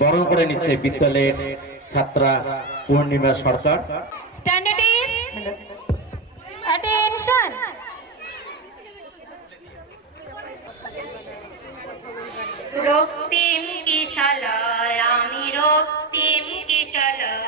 বরণ করে নিচ্ছে বিদ্যালয়ের ছাত্রা Purnima Sarkar. Standard is attention. রক্তিম কিশলয় আমি রক্তিম কিশলয়।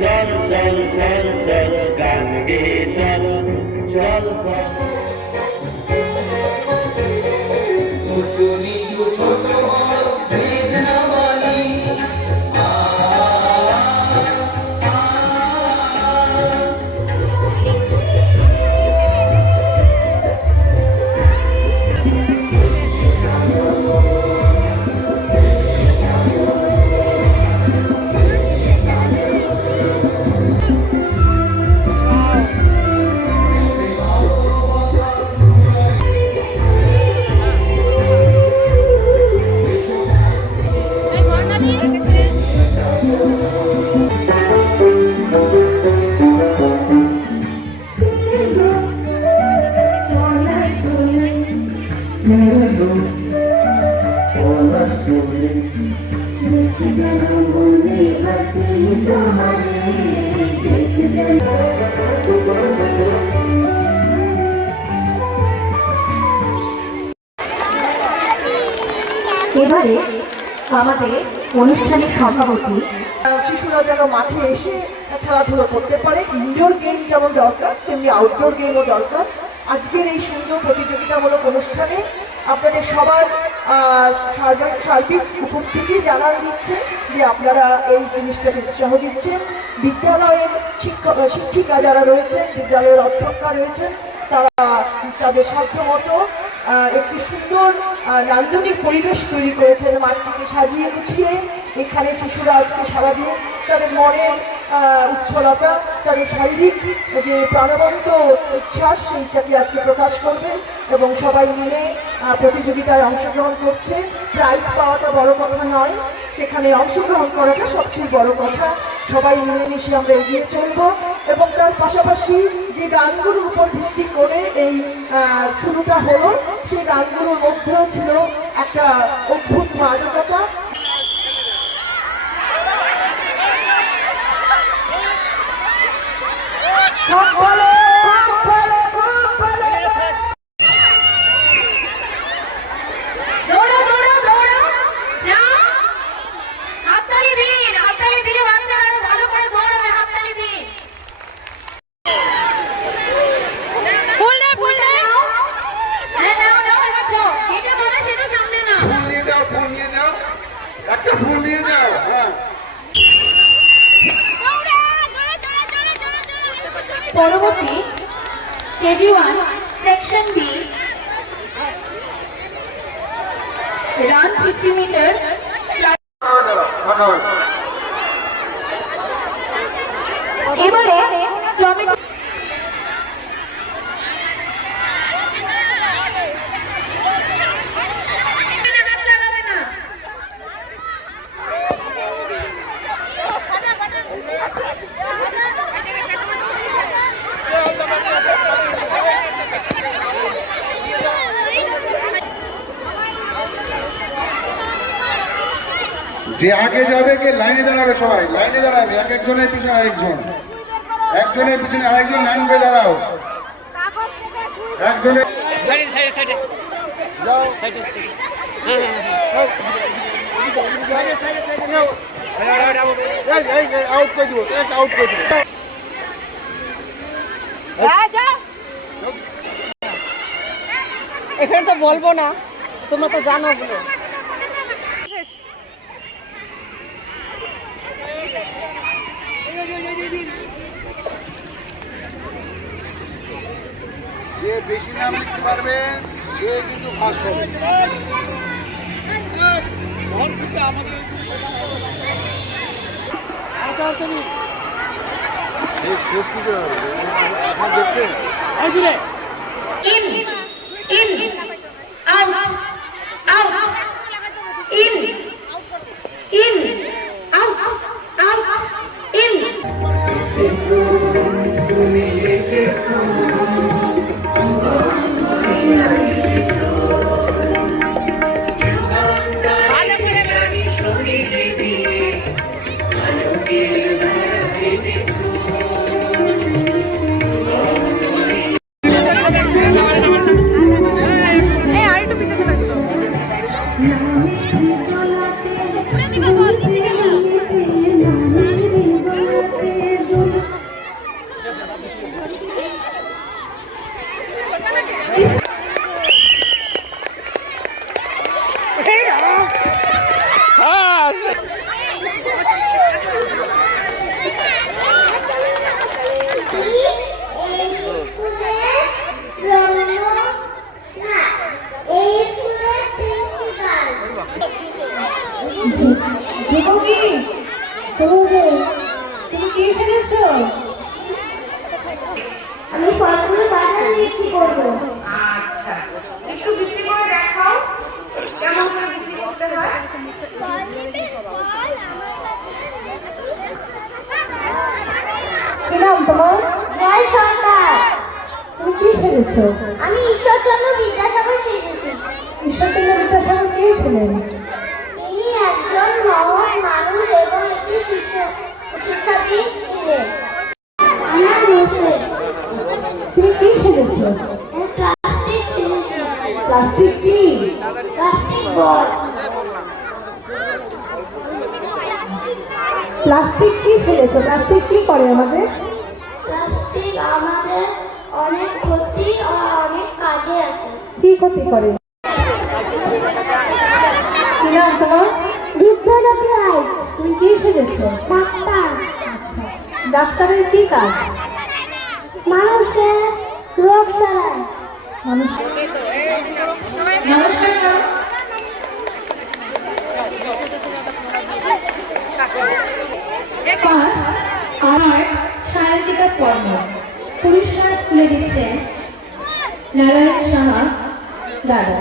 चल चल चल चल चल गंगे चल चल এবারে আমাদের অনুষ্ঠানের সভাপতি শিশুরা যেন মাঠে এসে খেলাধুলো করতে পারে। ইনডোর গেম যেমন দরকার তেমনি আউটডোর গেমও দরকার। আজকের এই সুন্দর প্রতিযোগিতামূলক অনুষ্ঠানে আপনাদের সবার সার্বিক উপস্থিতি জানান দিচ্ছে যে আপনারা এই জিনিসটাকে উৎসাহ দিচ্ছেন। বিদ্যালয়ের শিক্ষিকা যারা রয়েছেন, বিদ্যালয়ের অধ্যক্ষা রয়েছেন, তারা তাদের সাধ্যমতো একটি সুন্দর নান্দনিক পরিবেশ তৈরি করেছেন। মাঠটিকে সাজিয়ে গুছিয়ে এখানে শিশুরা আজকে সারাদিন তাদের মনের উচ্ছলতা, তাদের শারীরিক যে প্রাণবন্ত উচ্ছ্বাস সেইটাকে আজকে প্রকাশ করবেন এবং সবাই মিলে প্রতিযোগিতায় অংশগ্রহণ করছে। প্রাইজ পাওয়াটা বড় কথা নয়, সেখানে অংশগ্রহণ করাটা সবচেয়ে বড় কথা। সবাই মিলেমিশে আমরা এগিয়ে চলব এবং তার পাশাপাশি যে গানগুলোর উপর ভিত্তি করে এই শুরুটা হলো, সেই গানগুলোর মধ্যেও ছিল একটা অদ্ভুত মাদকতা। পরবর্তী KG1 section B run 50 metre. এবারে যে আগে যাবে কে লাইনে দাঁড়াবে, সবাই লাইনে দাঁড়াবে, এক একজনের পিছনে আরেকজন, একজনের পিছনে আরেকজন লাইন করে দাঁড়াও, একজনের আউট করে দিব, আউট করে দিব। এখানে তো বলবো না, তোমরা তো জানো ওগুলো। যে বেশি নাম লিখতে পারবে সে কিন্তু ফার্স্ট হবে। শেষ কি করে হবে? দেখছেন in, in, out, out, in, in, out, out, in. আমি ফলগুলো বাজারে বিক্রি করবো। আচ্ছা, একটু বিক্রি করে দেখাও কেমন করে বিক্রি করতে হয়। কি নাম তোমার? জয় সরকার। তুমি কি সেরেছো? আমি ঈশ্বরচন্দ্র বিদ্যাসাগর সেরেছি। ঈশ্বরচন্দ্র বিদ্যাসাগর কে ছিলেন? তিনি একজন মহান মানুষ এবং একটি শিক্ষাবিদ ছিলেন। আমার মেশে। তুমি কি সেরেছো? প্লাস্টিক সেরেছি। প্লাস্টিক কি? প্লাস্টিক বল। প্লাস্টিক কি ফেলেছো? প্লাস্টিক কি করে আমাদের? প্লাস্টিক আমাদের অনেক ক্ষতি আর অনেক কাজে আসে। কি ক্ষতি করে? কি নাম তোমার? বিদ্যালয় রায়। তুমি কি ফেলেছো? ডাক্তার। আচ্ছা, ডাক্তারের কি কাজ? মানুষের রোগ সারায়। নমস্কার। আমার সায়ন্তিকা কর্ম পুরস্কার তুলে দিচ্ছেন নারায়ণ সাহা দাদা।